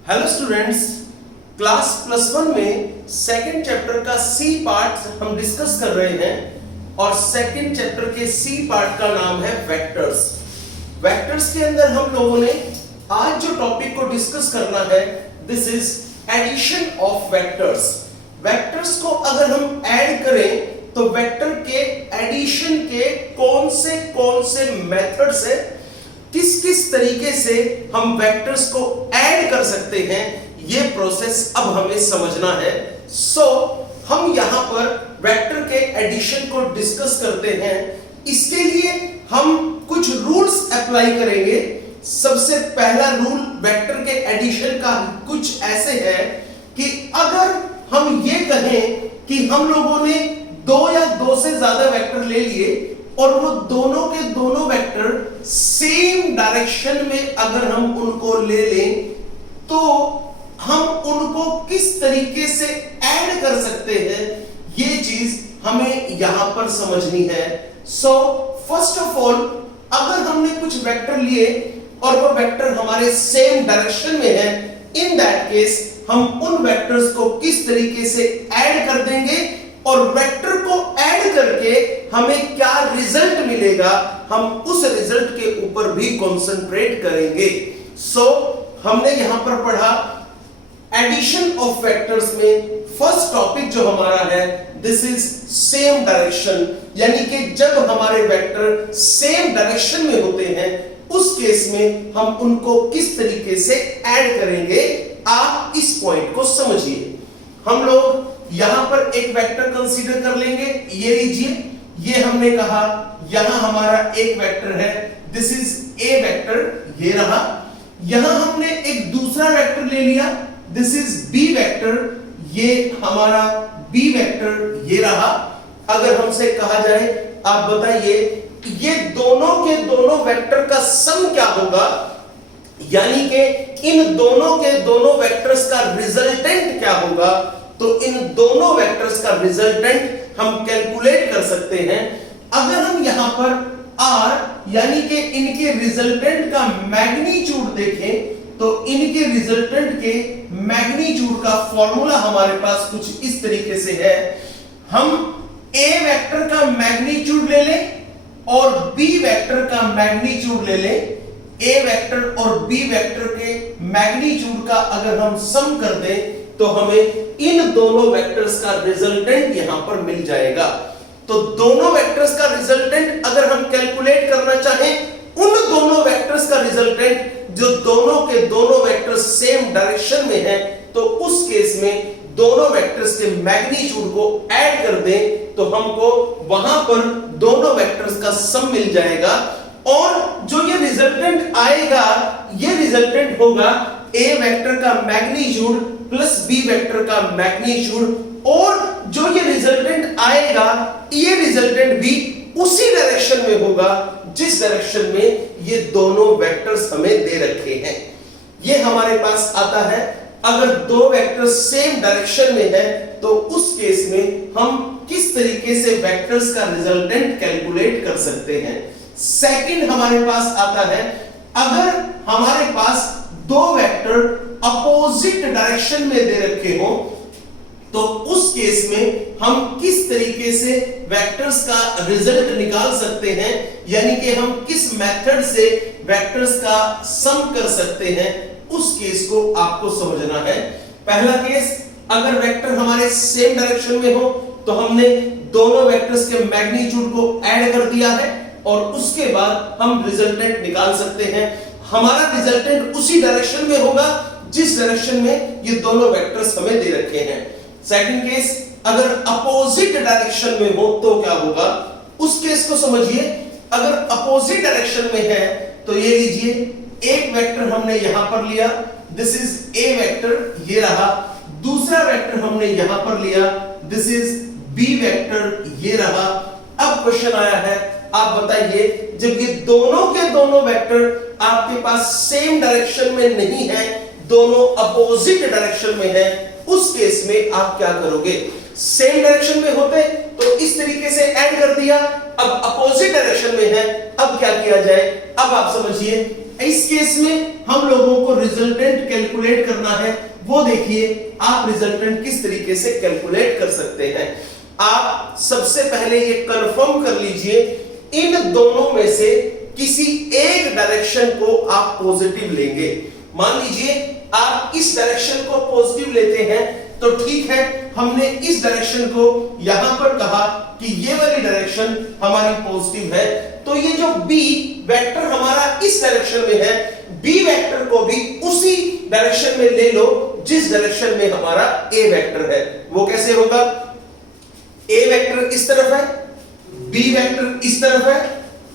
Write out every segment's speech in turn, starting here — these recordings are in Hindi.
हेलो स्टूडेंट्स, क्लास +1 में सेकंड चैप्टर का सी पार्ट हम डिस्कस कर रहे हैं और सेकंड चैप्टर के सी पार्ट का नाम है वेक्टर्स। वेक्टर्स के अंदर हम लोगों ने आज जो टॉपिक को डिस्कस करना है, this is addition of vectors. Vectors को अगर हम ऐड करें तो वेक्टर के एडिशन के कौन से मेथड्स है, किस किस तरीके से हम वेक्टर्स को ऐड कर सकते हैं, ये प्रोसेस अब हमें समझना है। हम यहां पर वेक्टर के एडिशन को डिस्कस करते हैं। इसके लिए हम कुछ रूल्स अप्लाई करेंगे। सबसे पहला रूल वेक्टर के एडिशन का कुछ ऐसे है कि अगर हम ये कहें कि हम लोगों ने दो या दो से ज्यादा वेक्टर ले लिए और वो दोनों के दोनों वेक्टर सेम डायरेक्शन में अगर हम उनको ले लें तो हम उनको किस तरीके से ऐड कर सकते हैं, ये चीज हमें यहां पर समझनी है। फर्स्ट ऑफ ऑल, अगर हमने कुछ वेक्टर लिए और वो वेक्टर हमारे सेम डायरेक्शन में है, इन दैट केस हम उन वेक्टर्स को किस तरीके से ऐड कर देंगे और वेक्टर को ऐड करके हमें क्या रिजल्ट मिलेगा, हम उस रिजल्ट के ऊपर भी कंसंट्रेट करेंगे। हमने यहां पर पढ़ा एडिशन ऑफ वेक्टर्स में फर्स्ट टॉपिक जो हमारा है, दिस इज सेम डायरेक्शन, यानी कि जब हमारे वेक्टर सेम डायरेक्शन में होते हैं उस केस में हम उनको किस तरीके से ऐड करेंगे। आप इस पॉइंट को समझिए। हम लोग यहां पर एक वेक्टर कंसीडर कर लेंगे। ये लीजिए, ये हमने कहा यहां हमारा एक वेक्टर है, दिस इज ए वेक्टर, ये रहा। यहां हमने एक दूसरा वेक्टर ले लिया, दिस इज बी वेक्टर, ये हमारा बी वेक्टर, ये रहा। अगर हमसे कहा जाए, आप बताइए ये दोनों के दोनों वेक्टर का सम क्या होगा, यानी कि इन दोनों के दोनों वेक्टर्स का रिजल्टेंट क्या होगा, तो इन दोनों वेक्टर्स का रिजल्टेंट हम कैलकुलेट कर सकते हैं। अगर हम यहां पर r यानी कि इनके रिजल्टेंट का मैग्नीट्यूड देखें तो इनके रिजल्टेंट के मैग्नीट्यूड का फॉर्मूला हमारे पास कुछ इस तरीके से है। हम a वेक्टर का मैग्नीट्यूड ले लें और b वेक्टर का मैग्नीट्यूड ले लें। a वेक्टर और b वेक्टर के मैग्नीट्यूड का अगर हम सम कर दें तो हमें इन दोनों वेक्टर्स का रिजल्टेंट यहां पर मिल जाएगा। तो दोनों वेक्टर्स का रिजल्टेंट अगर हम कैलकुलेट करना चाहें, उन दोनों वेक्टर्स का रिजल्टेंट जो दोनों के दोनों वेक्टर्स सेम डायरेक्शन में हैं, तो उस केस में दोनों वेक्टर्स के मैग्नीट्यूड को ऐड कर दें तो हमको वहां पर दोनों वेक्टर्स का सम मिल जाएगा। और जो ये रिजल्टेंट आएगा, ये रिजल्टेंट होगा a वेक्टर का मैग्नीट्यूड प्लस b वेक्टर का मैग्नीट्यूड, और जो ये रिजल्टेंट आएगा, ये रिजल्टेंट भी उसी डायरेक्शन में होगा जिस डायरेक्शन में ये दोनों वेक्टर्स हमें दे रखे हैं। ये हमारे पास आता है अगर दो वेक्टर्स सेम डायरेक्शन में है तो उस केस में हम किस तरीके से वेक्टर्स का रिजल्टेंट कैलकुलेट कर सकते हैं। सेकंड हमारे पास आता है अगर हमारे पास दो वेक्टर अपोजिट डायरेक्शन में दे रखे हो तो उस केस में हम किस तरीके से वेक्टर्स का रिजल्ट निकाल सकते हैं, यानी कि हम किस मेथड से वेक्टर्स का सम कर सकते हैं, उस केस को आपको समझना है। पहला केस, अगर वेक्टर हमारे सेम डायरेक्शन में हो तो हमने दोनों वेक्टर्स के मैग्नीट्यूड को ऐड कर दिया है और उसके बाद हम रिजल्टेंट निकाल सकते हैं। हमारा रिजल्टेंट उसी डायरेक्शन में होगा जिस डायरेक्शन में ये दोनों वेक्टर्स हमें दे रखे हैं। सेकंड केस, अगर अपोजिट डायरेक्शन में हो तो क्या होगा, उस केस को समझिए। अगर अपोजिट डायरेक्शन में है तो ये लीजिए, एक वेक्टर हमने यहां पर लिया, दिस इज ए वेक्टर, ये रहा। दूसरा वेक्टर हमने यहां पर लिया, दिस इज बी वेक्टर, ये रहा। अब क्वेश्चन आया है, आप बताइए जब ये दोनों के दोनों वेक्टर आपके पास सेम डायरेक्शन में नहीं है, दोनों अपोजिट डायरेक्शन में है, उस केस में आप क्या करोगे। सेम डायरेक्शन में होते तो इस तरीके से ऐड कर दिया, अब अपोजिट डायरेक्शन में है, अब क्या किया जाए। अब आप समझिए, इस केस में हम लोगों को रिजल्टेंट कैलकुलेट करना है, वो देखिए आप रिजल्टेंट किस तरीके से कैलकुलेट कर सकते हैं। आप सबसे पहले ये कंफर्म कर लीजिए इन दोनों में से किसी एक डायरेक्शन को आप पॉजिटिव लेंगे। मान लीजिए आप इस डायरेक्शन को पॉजिटिव लेते हैं तो ठीक है, हमने इस डायरेक्शन को यहां पर कहा कि ये वाली डायरेक्शन हमारी पॉजिटिव है, तो ये जो बी वेक्टर हमारा इस डायरेक्शन में है, बी वेक्टर को भी उसी डायरेक्शन में ले लो जिस डायरेक्शन में हमारा ए वेक्टर है। वो कैसे होगा? ए वेक्टर इस तरफ है, बी वेक्टर इस तरफ है,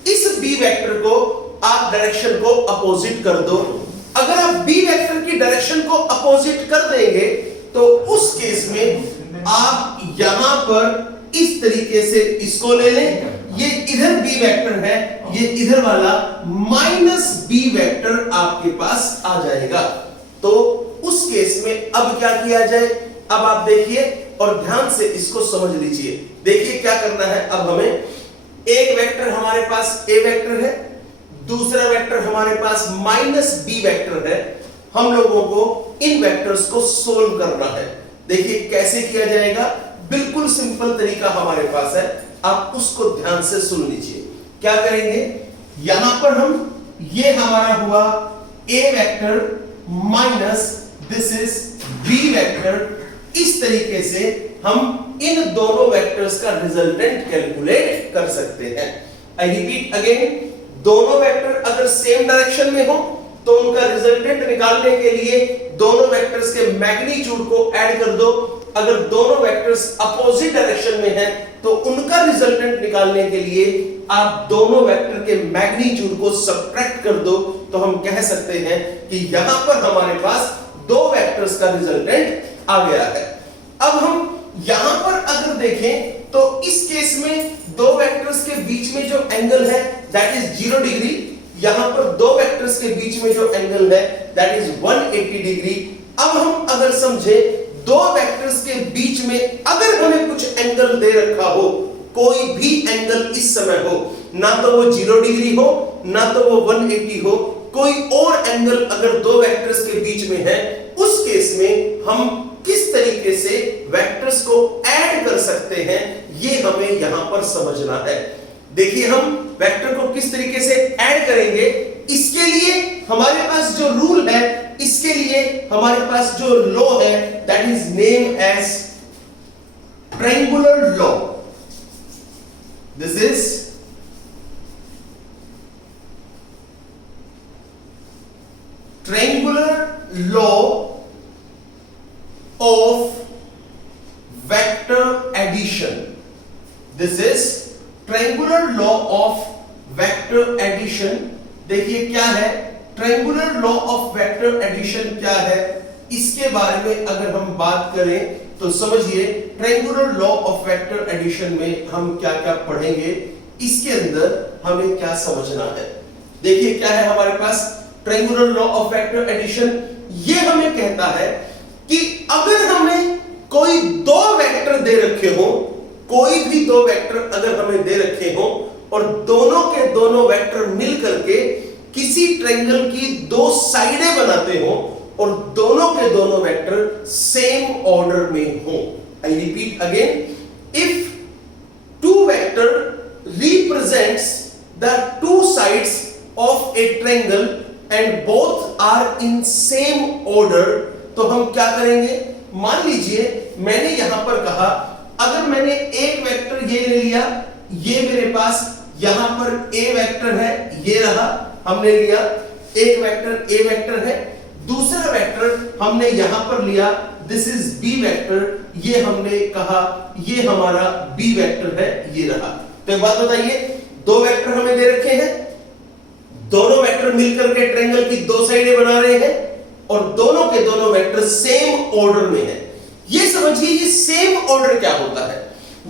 इस बी वेक्टर को आप डायरेक्शन को अपोजिट कर दो। अगर आप बी वेक्टर की डायरेक्शन को अपोजिट कर देंगे तो उस केस में आप यहां पर इस तरीके से इसको ले लें, ये इधर बी वेक्टर है, ये इधर वाला माइनस बी वेक्टर आपके पास आ जाएगा। तो उस केस में अब क्या किया जाए? अब आप देखिए और ध्यान से इसको समझ लीजिए। देखिए क्या करना है। अब हमें एक वेक्टर हमारे पास ए वेक्टर है, दूसरा वेक्टर हमारे पास माइनस बी वेक्टर है। हम लोगों को इन वेक्टर्स को सोल्व करना है। देखिए कैसे किया जाएगा, बिल्कुल सिंपल तरीका हमारे पास है, आप उसको ध्यान से सुन लीजिए। क्या करेंगे, यहां पर हम, ये हमारा हुआ A vector minus this is B vector, इस तरीके से हम इन दोनों वेक्टर्स का रिजल्टेंट कैलकुलेट कर सकते हैं। आई रिपीट अगेन, दोनों वेक्टर अगर सेम डायरेक्शन में हो तो उनका रिजल्टेंट निकालने के लिए दोनों वेक्टर्स के मैग्नीट्यूड को ऐड कर दो। अगर दोनों वेक्टर्स अपोजिट डायरेक्शन में हैं तो उनका रिजल्टेंट निकालने के लिए आप दोनों वेक्टर के मैग्नीट्यूड को सब्ट्रैक्ट कर दो। तो हम कह सकते हैं कि यहां पर हमारे पास दो वेक्टर्स का रिजल्टेंट आ गया है। अब हम यहां पर अगर देखें तो इस केस में दो वेक्टर्स के बीच में जो एंगल है दैट इज 0 डिग्री, यहां पर दो वेक्टर्स के बीच में जो एंगल है दैट इज 180 डिग्री। अब हम अगर समझे दो वेक्टर्स के बीच में अगर हमें कुछ एंगल दे रखा हो, कोई भी एंगल इस समय हो, ना तो वो 0 डिग्री हो ना तो वो 180 हो, कोई और एंगल अगर दो वेक्टर्स के बीच में है, उस केस में हम किस तरीके से वेक्टर्स को ऐड कर सकते हैं ये हमें यहां पर समझना है। देखिए हम वेक्टर को किस तरीके से ऐड करेंगे, इसके लिए हमारे पास जो रूल है, इसके लिए हमारे पास जो लॉ है that is name as triangular law. This is triangular law of vector addition. This is triangular law of vector addition. देखिए क्या है triangular law of vector addition क्या है, इसके बारे में अगर हम बात करें तो समझिए triangular law of vector addition में हम क्या क्या पढ़ेंगे, इसके अंदर हमें क्या समझना है। देखिए क्या है हमारे पास triangular law of vector addition, ये हमें कहता है कि अगर हमें कोई दो वेक्टर दे रखे हो, कोई भी दो वेक्टर अगर हमें दे रखे हो और दोनों के दोनों वेक्टर मिल करके किसी ट्रायंगल की दो साइडें बनाते हो और दोनों के दोनों वेक्टर सेम ऑर्डर में हो। I repeat again, if two vector represents the two sides of a triangle and both are in same order, तो हम क्या करेंगे, मान लीजिए मैंने यहां पर कहा अगर मैंने एक वेक्टर ये ले लिया, ये मेरे पास यहां पर ए वेक्टर है, ये रहा, हमने लिया एक वेक्टर ए वेक्टर है, दूसरा वेक्टर हमने यहां पर लिया दिस इज बी वेक्टर, ये हमने कहा ये हमारा बी वेक्टर है, ये रहा। तो एक बात बताइए, दो वेक्टर हमें दे रखे हैं, दोनों वेक्टर मिलकर के ट्रायंगल की दो साइडें बना रहे हैं और दोनों के दोनों वेक्टर सेम ऑर्डर में है। ये समझिए ये सेम ऑर्डर क्या होता है,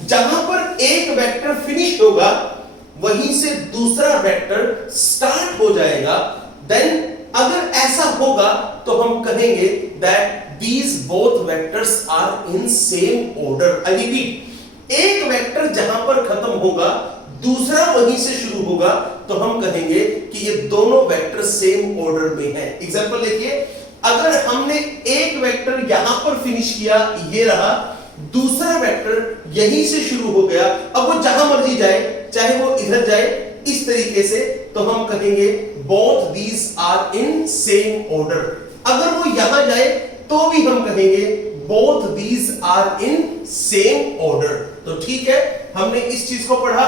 जहां पर एक वेक्टर फिनिश होगा वहीं से दूसरा वेक्टर स्टार्ट हो जाएगा। देन अगर ऐसा होगा तो हम कहेंगे that these both vectors are in same order. I repeat, एक वेक्टर जहां पर खत्म होगा दूसरा वहीं से शुरू होगा तो हम कहेंगे कि ये दोनों वेक्टर सेम ऑर्डर में हैं। एग्जांपल देखिए, अगर हमने एक वेक्टर यहां पर फिनिश किया, ये रहा, दूसरा वेक्टर यहीं से शुरू हो गया, अब वो जहां मर्जी जाए, चाहे वो इधर जाए इस तरीके से, तो हम कहेंगे both these are in same order. अगर वो यहां जाए तो भी हम कहेंगे both these are in same order. तो ठीक है, हमने इस चीज को पढ़ा।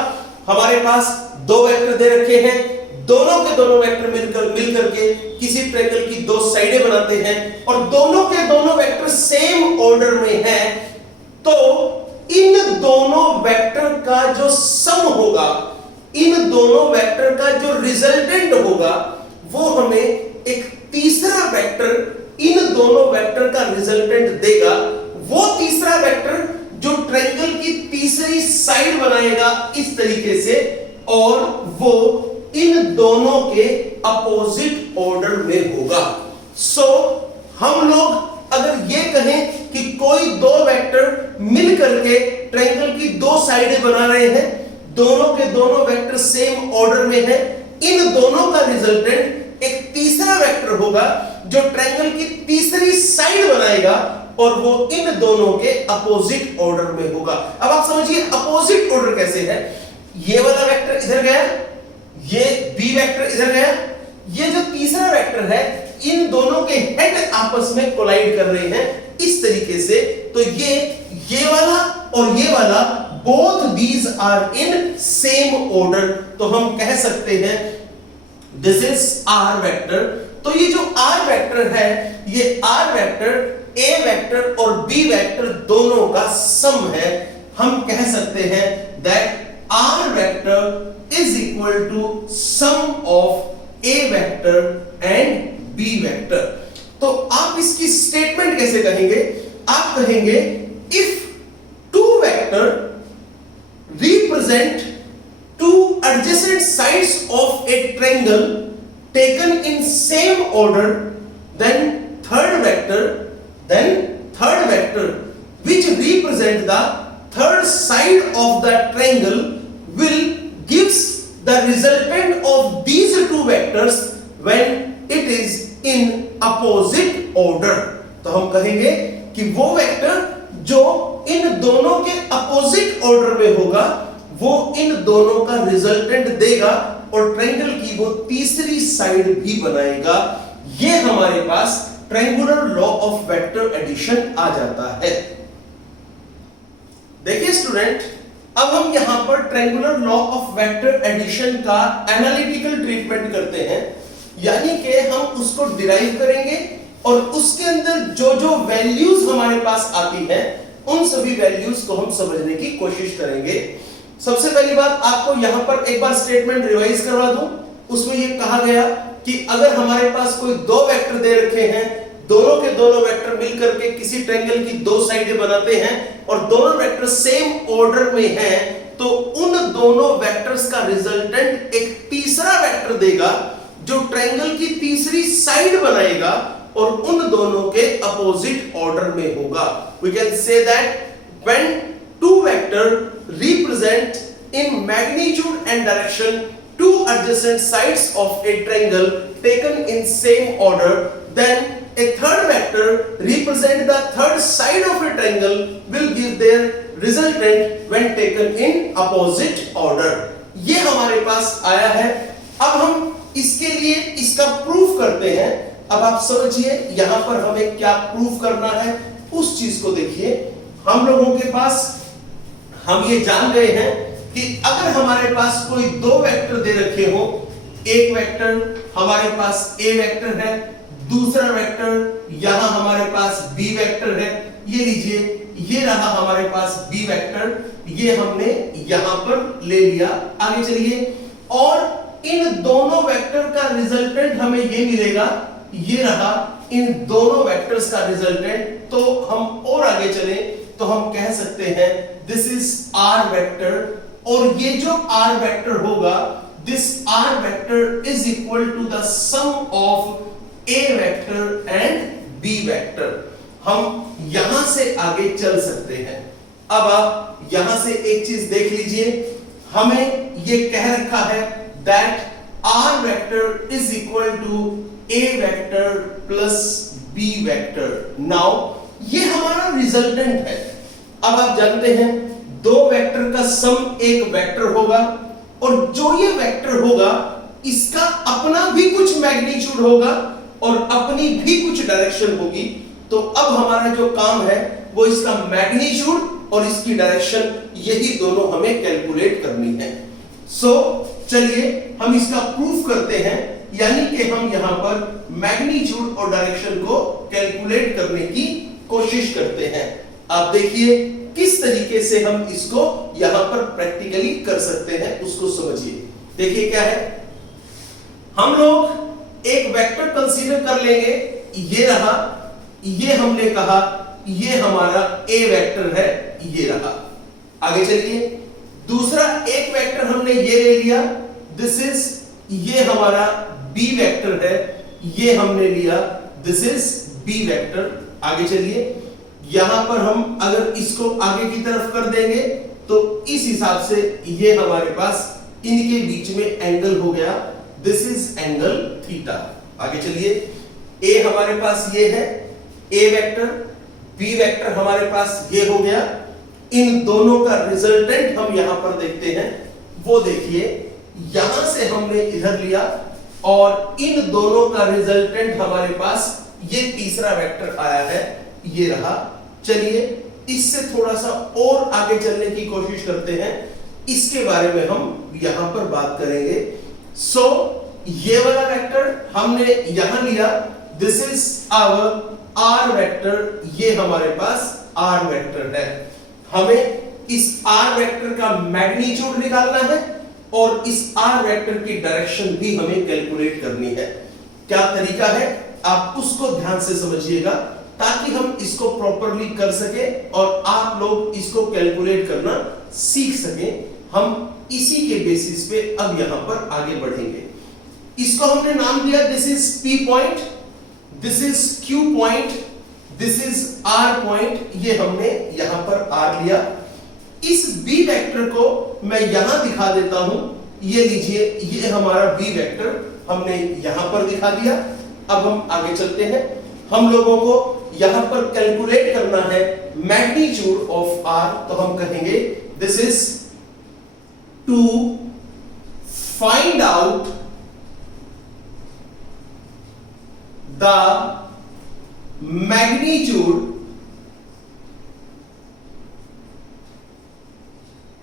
हमारे पास दो वेक्टर दे रखे हैं, दोनों के दोनों वेक्टर मिलकर के किसी ट्रायंगल की दो साइडें बनाते हैं और दोनों के दोनों वेक्टर सेम ऑर्डर में हैं, तो इन दोनों वेक्टर का जो सम होगा, इन दोनों वेक्टर का जो रिजल्टेंट होगा, वो हमें एक तीसरा वेक्टर इन दोनों वेक्टर का रिजल्टेंट देगा। वो तीसरा वेक्टर जो ट्रायंगल की तीसरी साइड बनाएगा इस तरीके से, और वो इन दोनों के अपोजिट ऑर्डर में होगा। सो हम लोग अगर ये कहें कि कोई दो वेक्टर मिलकर के ट्रायंगल की दो साइडें बना रहे हैं, दोनों के दोनों वेक्टर सेम ऑर्डर में है, इन दोनों का रिजल्टेंट एक तीसरा वेक्टर होगा जो ट्रायंगल की तीसरी साइड बनाएगा और वो इन दोनों के अपोजिट ऑर्डर में होगा। अब आप समझिए अपोजिट ऑर्डर कैसे है। ये वाला वेक्टर इधर गया, ये बी वेक्टर इधर गया, ये जो तीसरा वेक्टर है इन दोनों के हेड आपस में कोलाइड कर रहे हैं इस तरीके से। तो ये वाला और ये वाला both these are in same order, तो हम कह सकते हैं दिस इज आर वेक्टर। तो ये जो आर वेक्टर है, ये आर वेक्टर ए वेक्टर और बी वेक्टर दोनों का सम है। हम कह सकते हैं that R vector is equal to sum of A vector and B vector. तो आप इसकी स्टेटमेंट कैसे कहेंगे? आप कहेंगे if two vector represent two adjacent sides of a triangle taken in same order, then third vector which represent the third side of the triangle will gives the resultant of these two vectors when it is in opposite order। तो हम कहेंगे कि वो वेक्टर जो इन दोनों के अपोजिट ऑर्डर में होगा, वो इन दोनों का रिजल्टेंट देगा और ट्रायंगल की वो तीसरी साइड भी बनाएगा। ये हमारे पास triangular law of vector addition आ जाता है। देखिए स्टूडेंट, अब हम यहां पर triangular law of vector addition का एनालिटिकल ट्रीटमेंट करते हैं, यानी कि हम उसको डिराइव करेंगे और उसके अंदर जो जो वैल्यूज हमारे पास आती हैं उन सभी वैल्यूज को हम समझने की कोशिश करेंगे। सबसे पहली बात आपको यहां पर एक बार स्टेटमेंट रिवाइज करवा दूं। उसमें ये कहा गया कि अगर हमारे पास कोई दो वेक्टर दे रखे हैं, दोनों के दोनों वेक्टर मिलकर के किसी ट्रायंगल की दो साइडें बनाते हैं और दोनों वेक्टर सेम ऑर्डर में हैं, तो उन दोनों वेक्टर्स का रिजल्टेंट एक तीसरा वेक्टर देगा जो ट्रायंगल की तीसरी साइड बनाएगा और उन दोनों के अपोजिट ऑर्डर में होगा। We can say that when two vectors represent in magnitude and direction two adjacent sides of a triangle taken in same order, then a third vector represent the third side of a triangle will give their resultant when taken in opposite order। ये हमारे पास आया है। अब हम इसके लिए इसका प्रूफ करते हैं। अब आप समझिए यहां पर हमें क्या प्रूफ करना है, उस चीज को देखिए। हम लोगों के पास हम ये जान गए हैं कि अगर हमारे पास कोई दो वेक्टर दे रखे हो, एक वेक्टर हमारे पास ए वेक्टर है, दूसरा वेक्टर यहां हमारे पास बी वेक्टर है। ये लीजिए, ये रहा हमारे पास बी वेक्टर, ये हमने यहां पर ले लिया। आगे चलिए, और इन दोनों वेक्टर का रिजल्टेंट हमें ये मिलेगा, ये रहा इन दोनों वेक्टर्स का रिजल्टेंट। तो हम और आगे चले तो हम कह सकते हैं दिस इज आर वेक्टर, और ये जो आर वेक्टर होगा, this R vector is equal to the sum of A vector and B vector. हम यहां से आगे चल सकते हैं। अब आप यहां से एक चीज देख लीजिए, हमें ये कह रखा है that R vector is equal to A vector plus B vector. Now ये हमारा रिजल्टेंट है। अब आप जानते हैं दो वेक्टर का सम एक वेक्टर होगा और जो ये वेक्टर होगा इसका अपना भी कुछ मैग्नीट्यूड होगा और अपनी भी कुछ डायरेक्शन होगी। तो अब हमारा जो काम है वो इसका मैग्नीट्यूड और इसकी डायरेक्शन यही दोनों हमें कैलकुलेट करनी है। सो चलिए हम इसका प्रूफ करते हैं, यानी कि हम यहां पर मैग्नीट्यूड और डायरेक्शन को कैलकुलेट करने की कोशिश करते हैं। आप देखिए किस तरीके से हम इसको यहां पर प्रैक्टिकली कर सकते हैं, उसको समझिए। देखिए क्या है, हम लोग एक वेक्टर कंसीडर कर लेंगे, ये रहा, ये हमने कहा ये हमारा ए वेक्टर है, ये रहा। आगे चलिए, दूसरा एक वेक्टर हमने ये ले लिया, दिस इज ये हमारा बी वेक्टर है, ये हमने लिया, दिस इज बी वेक्टर। आगे चलिए, यहां पर हम अगर इसको आगे की तरफ कर देंगे तो इस हिसाब से ये हमारे पास इनके बीच में एंगल हो गया, दिस इज एंगल थीटा। आगे चलिए, ए हमारे पास ये है ए वेक्टर, बी वेक्टर हमारे पास ये हो गया। इन दोनों का रिजल्टेंट हम यहां पर देखते हैं, वो देखिए यहां से हमने इधर लिया और इन दोनों का रिजल्टेंट हमारे पास ये तीसरा वेक्टर आया है, ये रहा। चलिए इससे थोड़ा सा और आगे चलने की कोशिश करते हैं, इसके बारे में हम यहां पर बात करेंगे। सो ये वाला वेक्टर हमने यहां लिया, this is our R vector, ये हमारे पास आर वेक्टर है। हमें इस आर वेक्टर का मैग्नीट्यूड निकालना है और इस आर वेक्टर की डायरेक्शन भी हमें कैलकुलेट करनी है। क्या तरीका है आप उसको ध्यान से समझिएगा ताकि हम इसको प्रॉपरली कर सके और आप लोग इसको कैलकुलेट करना सीख सकें। हम इसी के बेसिस पे अब यहां पर आगे बढ़ेंगे। इसको हमने नाम दिया, this is P point, this is Q point, this is R point, ये हमने यहां पर आर लिया। इस बी वेक्टर को मैं यहां दिखा देता हूं, ये लीजिए, ये हमारा बी वेक्टर हमने यहां पर दिखा दिया। अब हम आगे चलते हैं, हम लोगों को यहां पर कैलकुलेट करना है मैग्नीट्यूड ऑफ आर, तो हम कहेंगे this is to find out the magnitude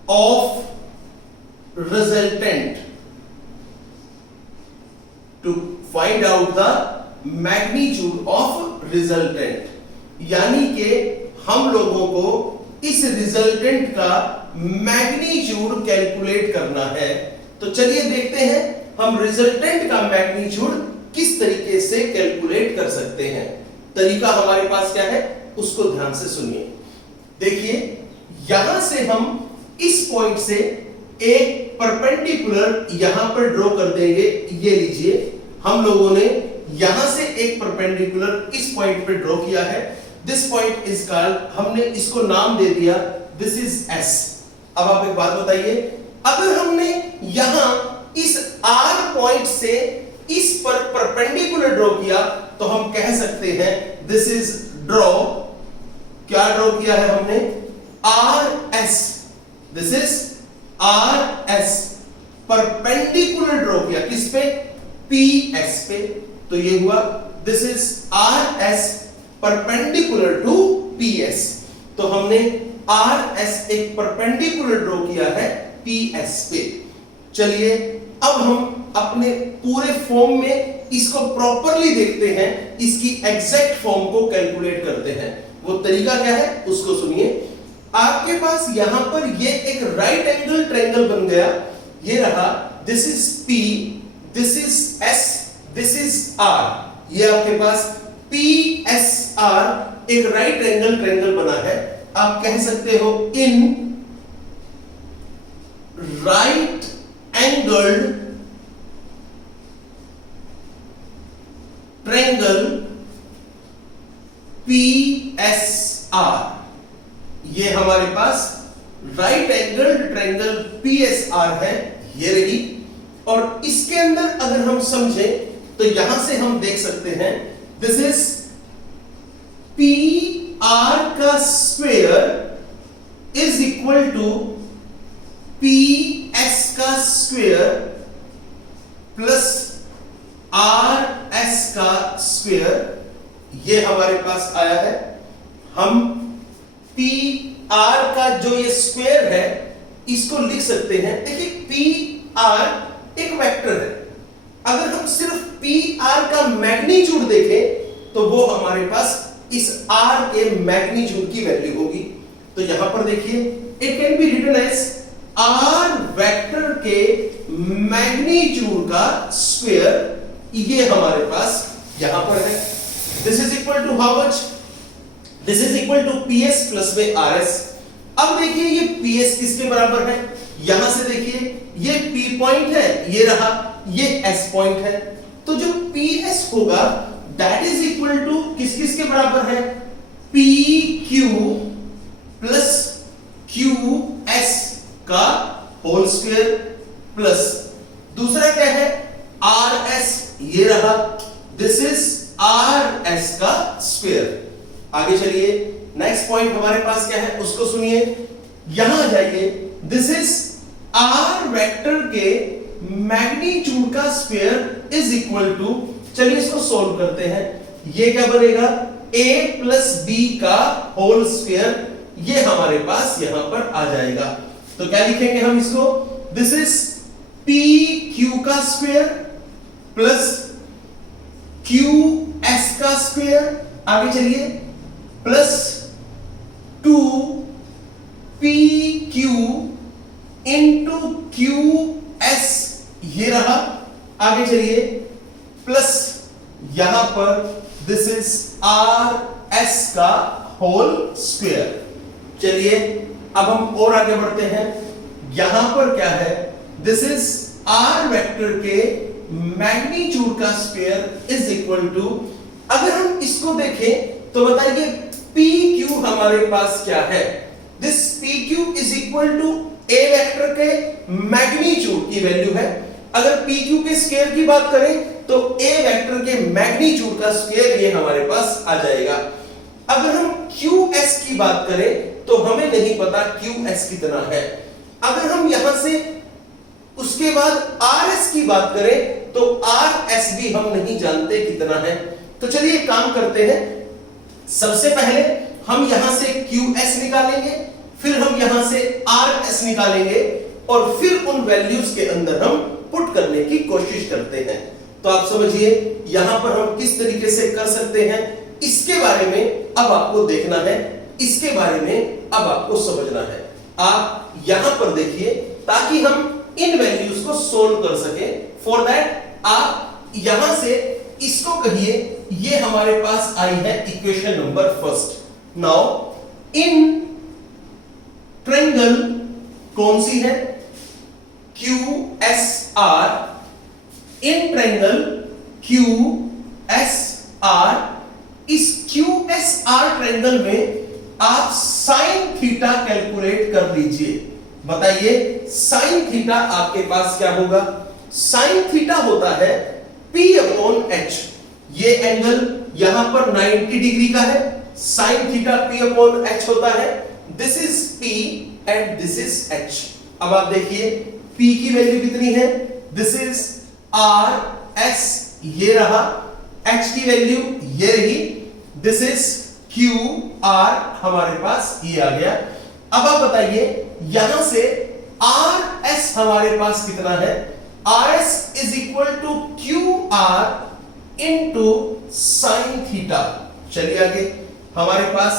of resultant, to find out the magnitude of resultant, यानी कि हम लोगों को इस रिजल्टेंट का मैग्नीट्यूड कैलकुलेट करना है। तो चलिए देखते हैं हम रिजल्टेंट का मैग्नीट्यूड किस तरीके से कैलकुलेट कर सकते हैं। तरीका हमारे पास क्या है उसको ध्यान से सुनिए। देखिए यहां से हम इस पॉइंट से एक परपेंडिकुलर यहां पर ड्रॉ कर देंगे, ये लीजिए, हम लोगों ने यहां से एक परपेंडिकुलर इस पॉइंट पे ड्रॉ किया है, दिस पॉइंट इज कॉल्ड, हमने इसको नाम दे दिया, दिस इज एस। अब आप एक बात बताइए, अगर हमने यहां इस आर पॉइंट से इस पर परपेंडिकुलर ड्रॉ किया तो हम कह सकते हैं दिस इज ड्रॉ, क्या ड्रॉ किया है हमने, R S, this is R S, perpendicular draw किया किस पे, पी एस पे, तो ये हुआ this is R S perpendicular to P S. तो हमने आर एस एक परपेंडिकुलर ड्रॉ किया है पी एस पे। चलिए अब हम अपने पूरे फॉर्म में इसको प्रॉपरली देखते हैं, इसकी एग्जैक्ट फॉर्म को कैलकुलेट करते हैं। वो तरीका क्या है उसको सुनिए। आपके पास यहां पर ये एक राइट एंगल ट्रायंगल बन गया, ये रहा, this is P, this is S, this is R, ये आपके पास पी एस आर एक राइट एंगल ट्रायंगल बना है। आप कह सकते हो in right angled triangle P S R, ये हमारे पास राइट एंगल्ड ट्रायंगल PSR है, ये रही। और इसके अंदर अगर हम समझे तो यहां से हम देख सकते हैं दिस इज PR का square is equal to PS का स्क्वायर प्लस RS का स्क्वायर, ये हमारे पास आया है। हम PR का जो ये स्क्वायर है इसको लिख सकते हैं। देखिए PR एक वेक्टर है, अगर हम सिर्फ PR का मैग्नीट्यूड देखें तो वो हमारे पास इस R के मैग्नीट्यूड की वैल्यू होगी। तो यहां पर देखिए it can be written as R vector के मैग्नीट्यूड का स्क्वायर, ये हमारे पास यहां पर है। This is equal to how much, this is equal to PS plus में RS। अब देखिए ये PS किसके बराबर है, यहां से देखिए ये P पॉइंट है, ये रहा, ये S पॉइंट है। तो जो PS होगा दैट इज इक्वल टू किस किस के बराबर है, PQ प्लस QS का होल स्क्वायर प्लस दूसरा क्या है RS, ये रहा, दिस इज RS का स्क्वायर। आगे चलिए नेक्स्ट पॉइंट हमारे पास क्या है उसको सुनिए, यहां जाइए, दिस इज R वेक्टर के मैग्नीट्यूड का स्क्वायर इज इक्वल टू, चलिए इसको सॉल्व करते हैं। ये क्या बनेगा A प्लस B का होल स्क्वायर, ये हमारे पास यहां पर आ जाएगा। तो क्या लिखेंगे हम इसको, दिस इज PQ का स्क्वायर प्लस QS का स्क्वायर, आगे चलिए प्लस 2PQ इंटू QS, ये रहा, आगे चलिए प्लस यहां पर दिस इज RS का होल स्क्वायर। चलिए अब हम और आगे बढ़ते हैं, यहां पर क्या है, दिस इज R वेक्टर के मैग्नीट्यूड का स्क्वायर इज इक्वल टू, अगर हम इसको देखें तो बताइए PQ हमारे पास क्या है, this PQ is equal to A vector के मैग्नीट्यूड की वैल्यू है। अगर PQ के स्क्वायर की बात करें तो A वेक्टर के मैग्नीट्यूड का स्क्वायर ये हमारे पास आ जाएगा। अगर हम QS की बात करें तो हमें नहीं पता QS कितना है। अगर हम यहां से उसके बाद RS की बात करें तो RS भी हम नहीं जानते कितना है। तो चलिए काम करते हैं, सबसे पहले हम यहां से QS निकालेंगे, फिर हम यहां से RS निकालेंगे और फिर उन वैल्यूज के अंदर हम पुट करने की कोशिश करते हैं। तो आप समझिए यहां पर हम किस तरीके से कर सकते हैं, इसके बारे में अब आपको देखना है, इसके बारे में अब आपको समझना है। आप यहां पर देखिए ताकि हम इन वैल्यूज को सोल्व कर सके। फॉर दैट आप यहां से इसको कहिए, ये हमारे पास आई है equation number first. Now in triangle कौन सी है, QSR, इन ट्रायंगल QSR, इस QSR ट्रायंगल में आप साइन थीटा कैलकुलेट कर लीजिए। बताइए साइन थीटा आपके पास क्या होगा, साइन थीटा होता है P अपॉन H। ये एंगल यहां पर 90 डिग्री का है, sine theta P upon H होता है, this is P and this is H। अब आप देखिए P की वैल्यू कितनी है, दिस इज RS, ये रहा, H की वैल्यू ये रही, दिस इज QR, हमारे पास ये आ गया। अब आप बताइए यहां से RS हमारे पास कितना है, RS is equal to QR into sine theta. चलिए आगे, हमारे पास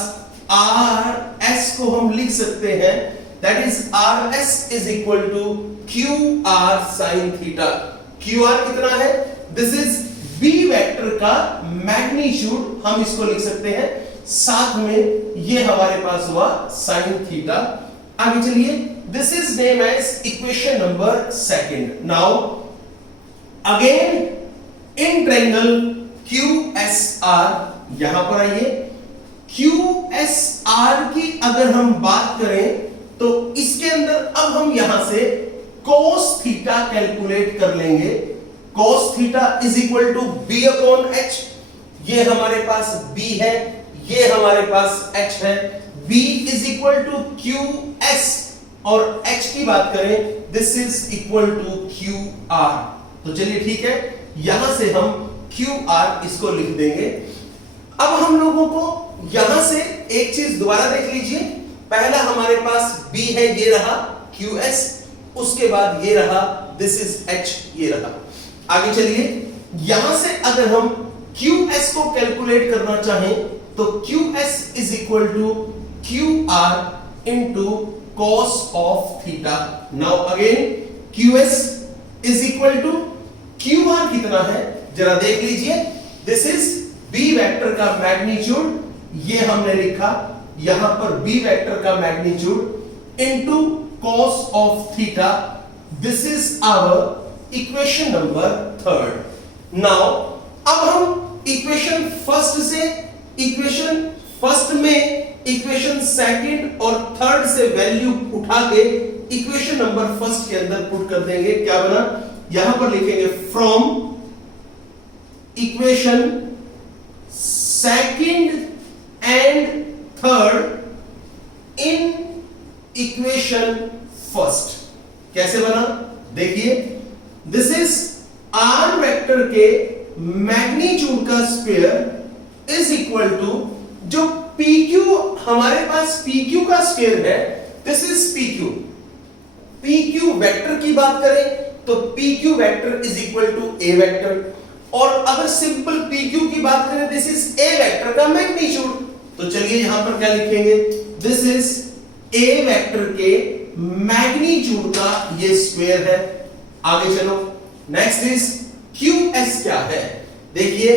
RS को हम लिख सकते हैं, that is RS is equal to QR sine theta. QR कितना है, दिस इज B वेक्टर का मैग्नीट्यूड, हम इसको लिख सकते हैं, साथ में ये हमारे पास हुआ साइन थीटा। आगे चलिए, this is name as equation number second. Now again in triangle QSR, यहां पर आइए, QSR की अगर हम बात करें तो इसके अंदर अब हम यहां से cos थीटा कैलकुलेट कर लेंगे। cos theta is equal to b upon h। ये हमारे पास b है, ये हमारे पास h है। b is equal to qs और h की बात करें this is equal to qr। तो चलिए ठीक है, यहां से हम qr इसको लिख देंगे। अब हम लोगों को यहां से एक चीज दोबारा देख लीजिए। पहला हमारे पास b है, ये रहा qs, उसके बाद ये रहा दिस इज h, ये रहा। आगे चलिए, यहां से अगर हम qs को कैलकुलेट करना चाहें तो qs is equal to qr into cos of theta। Now again qs is equal to qr कितना है जरा देख लीजिए। दिस इज b वेक्टर का मैग्नीट्यूड, ये हमने लिखा यहां पर b वेक्टर का magnitude into cos of theta। This is our equation number 3। Now अब हम इक्वेशन फर्स्ट से इक्वेशन फर्स्ट में इक्वेशन सेकंड और थर्ड से वैल्यू उठा के इक्वेशन नंबर फर्स्ट के अंदर पुट कर देंगे। क्या बना, यहां पर लिखेंगे from equation second and third in equation first. कैसे बना देखिए, दिस इज आर वेक्टर के मैग्नीट्यूड का स्क्वायर इज इक्वल टू जो PQ हमारे पास PQ का स्क्वायर है, this is PQ। PQ vector की बात करें तो PQ vector is equal to A vector, और अगर सिंपल PQ की बात करें दिस इज A वेक्टर का मैग्नीट्यूड। तो चलिए यहां पर क्या लिखेंगे, दिस इज A वेक्टर के मैग्नीट्यूड का ये स्क्वायर है। आगे चलो, नेक्स्ट इज QS क्या है, देखिए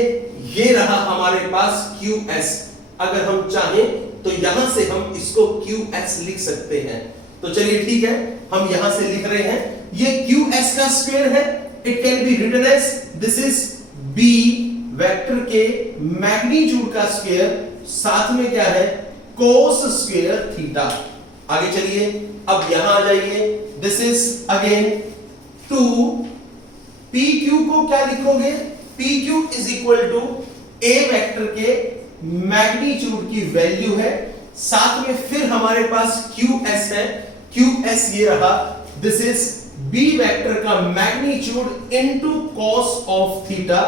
ये रहा हमारे पास QS। अगर हम चाहें तो यहां से हम इसको QS लिख सकते हैं। तो चलिए ठीक है, हम यहां से लिख रहे हैं, ये QS का स्क्वायर है। It can be written as this is B vector के मैग्नीट्यूड का स्क्वायर, साथ में क्या है cos स्क्वायर थीटा। आगे चलिए, अब यहां आ जाइए, दिस इज अगेन 2 PQ को क्या लिखोगे, PQ is equal to A vector के मैग्नीट्यूड की वैल्यू है, साथ में फिर हमारे पास QS है, QS ये रहा, दिस इज B वेक्टर का magnitude into cos of theta,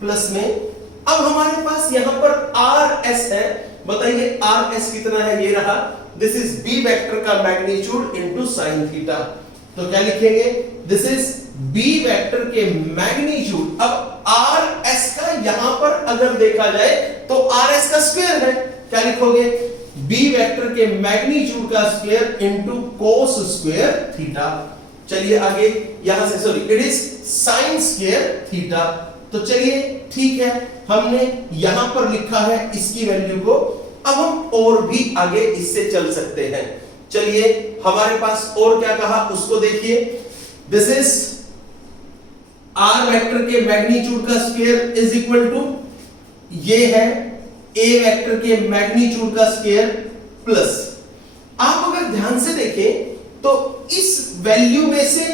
plus में अब हमारे पास यहां पर RS है। बताइए RS कितना है, ये रहा, दिस इज B वेक्टर का मैग्नीट्यूड इनटू sin थीटा। तो क्या लिखेंगे, दिस इज B वेक्टर के मैग्नीट्यूड। अब RS का यहां पर अगर देखा जाए तो RS का स्क्वायर है, क्या लिखोगे, B वेक्टर के मैग्नीट्यूड का square into cos square theta. चलिए आगे, यहां से sorry it is sin square theta. तो चलिए ठीक है, हमने यहां पर लिखा है इसकी वैल्यू को। अब हम और भी आगे इससे चल सकते हैं। चलिए हमारे पास और क्या कहा उसको देखिए, दिस इज R वेक्टर के मैग्नीट्यूड का स्क्वायर इज इक्वल टू ये है A वेक्टर के मैग्नीट्यूड का स्क्वायर प्लस, आप अगर ध्यान से देखें तो इस वैल्यू में से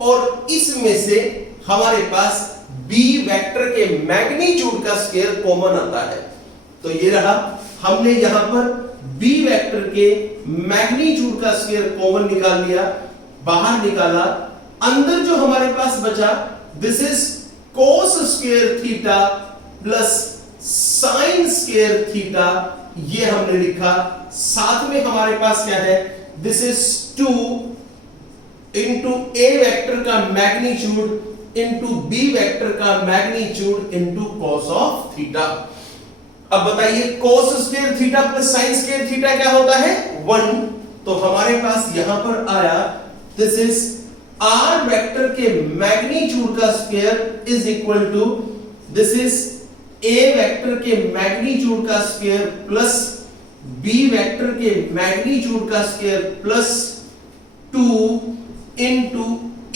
और इसमें से हमारे पास B वेक्टर के मैग्नीट्यूड का स्क्वायर कॉमन आता है। तो ये रहा, हमने यहां पर B वेक्टर के मैग्नीट्यूड का स्क्वायर कॉमन निकाल लिया, बाहर निकाला, अंदर जो हमारे पास बचा this is cos square theta plus sin square theta, ये हमने लिखा, साथ में हमारे पास क्या है, this is 2 into A vector का मैग्नीट्यूड इंटू B वेक्टर का magnitude into cos of theta. अब बताइए cos square theta plus sin square theta क्या होता है, 1। तो हमारे पास यहां पर आया, दिस इज R वेक्टर के मैग्नीट्यूड का square is equal to this is A vector के मैग्नीट्यूड का स्क्वायर प्लस B वेक्टर के मैग्नीट्यूड का square plus 2 into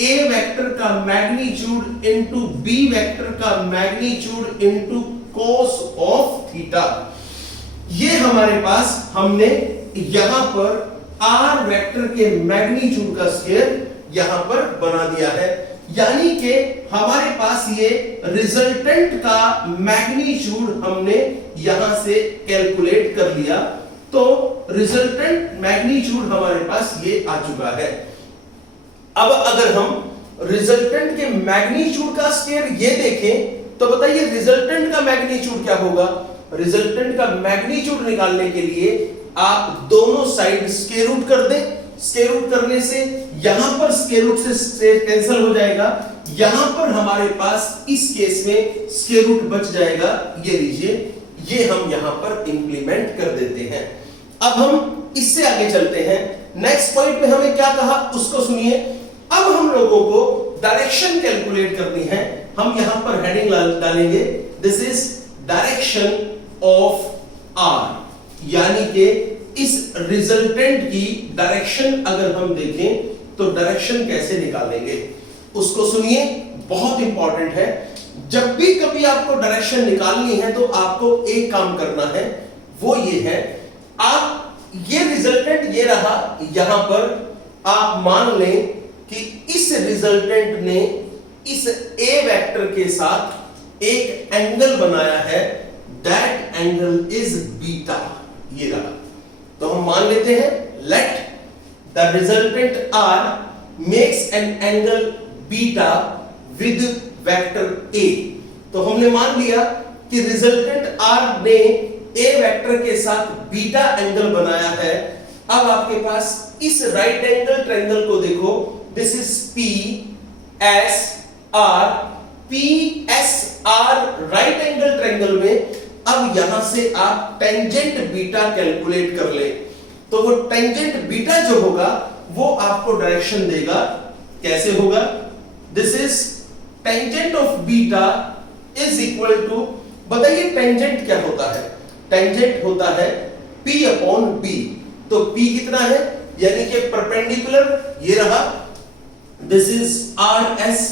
A vector का मैग्नीट्यूड इंटू B वेक्टर का magnitude into cos of theta. ये हमारे पास हमने यहां पर आर वेक्टर के मैग्नीट्यूड का स्क्वायर यहां पर बना दिया है, यानी कि हमारे पास ये रिजल्टेंट का मैग्नीट्यूड हमने यहां से कैलकुलेट कर लिया। तो रिजल्टेंट मैग्नीट्यूड हमारे पास ये आ चुका है। अब अगर हम रिजल्टेंट के मैग्नीट्यूड का स्क्वायर ये देखें तो बताइए रिजल्टेंट का मैग्नीट्यूड क्या होगा। रिजल्टेंट का मैग्नीट्यूड निकालने के लिए आप दोनों साइड स्क्वायर रूट कर दें। स्क्वायर रूट करने से यहां पर स्क्वायर रूट से कैंसिल हो जाएगा, यहां पर हमारे पास इस केस में स्क्वायर रूट बच जाएगा। ये लीजिए, ये हम यहां पर इंप्लीमेंट कर देते हैं। अब हम इससे आगे चलते हैं। नेक्स्ट पॉइंट पे हमें क्या कहा उसको सुनिए। अब हम लोगों को डायरेक्शन कैलकुलेट करनी है। हम यहां पर हेडिंग डालेंगे, this is direction of R, यानी कि इस रिजल्टेंट की डायरेक्शन अगर हम देखें तो डायरेक्शन कैसे निकालेंगे उसको सुनिए, बहुत इंपॉर्टेंट है। जब भी कभी आपको डायरेक्शन निकालनी है तो आपको एक काम करना है, वो ये है, आप ये रिजल्टेंट ये रहा, यहां पर आप मान लें कि इस रिजल्टेंट ने इस ए वेक्टर के साथ एक एंगल बनाया है, दैट एंगल इज बीटा, ये रहा। तो हम मान लेते हैं let the resultant R makes an angle beta with vector A. तो हमने मान लिया कि रिजल्टेंट आर ने ए वेक्टर के साथ बीटा एंगल बनाया है। अब आपके पास इस राइट एंगल ट्रायंगल को देखो, this is P S are, P S are right angle triangle में अब यहां से आप टेंजेंट बीटा कैलकुलेट कर ले, तो वो टेंजेंट बीटा जो होगा वो आपको डायरेक्शन देगा। कैसे होगा? This is tangent of beta is equal to, बताइए टेंजेंट क्या होता है? टेंजेंट होता है P अपॉन B। तो P कितना है? यानी कि परपेंडिकुलर ये रहा, दिस इज RS,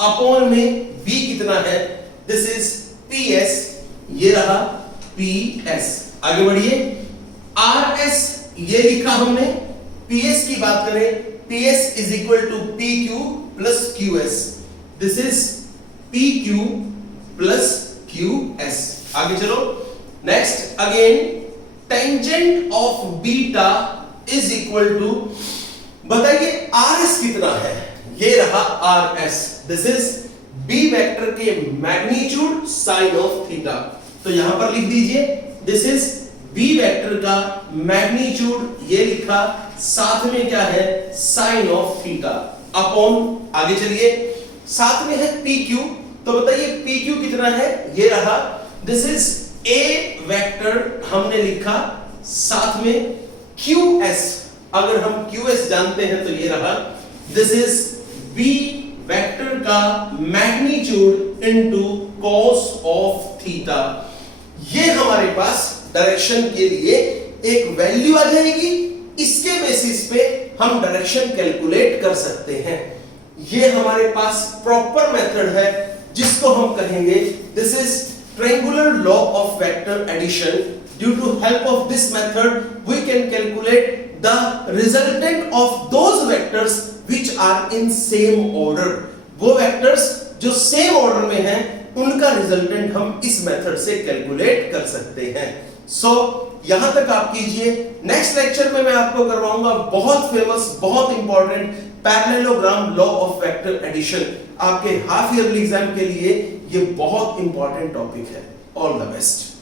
अपॉन में B कितना है? दिस इज PS, ये रहा PS। आगे बढ़िए, RS ये लिखा हमने, PS की बात करें, PS is equal to PQ plus QS, this is PQ plus QS। आगे चलो, next again tangent of beta is equal to, बताइए RS कितना है? ये रहा RS, this is B vector के मैग्नीट्यूड साइन ऑफ थीटा। तो यहां पर लिख दीजिए, दिस इज B वेक्टर का मैग्नीट्यूड, ये लिखा, साथ में क्या है? साइन ऑफ थीटा अपॉन, आगे चलिए, साथ में है PQ। तो बताइए PQ कितना है? ये रहा, दिस इज A वेक्टर हमने लिखा, साथ में QS, अगर हम QS जानते हैं तो ये रहा, दिस इज B वेक्टर का magnitude into cos of theta. ये हमारे पास डायरेक्शन के लिए एक वैल्यू आ जाएगी, इसके बेसिस पे हम डायरेक्शन कैलकुलेट कर सकते हैं। ये हमारे पास प्रॉपर मेथड है जिसको हम कहेंगे, this is triangular law of vector addition. Due to help of this method we can calculate the resultant of those vectors which are in same order। वो वेक्टर्स जो सेम ऑर्डर में हैं उनका रिजल्टेंट हम इस मेथड से कैलकुलेट कर सकते हैं। यहां तक आप कीजिए। नेक्स्ट लेक्चर में मैं आपको करवाऊंगा बहुत फेमस, बहुत important parallelogram law of vector addition. आपके हाफ ईयरली एग्जाम के लिए ये बहुत इंपॉर्टेंट टॉपिक है। All the best.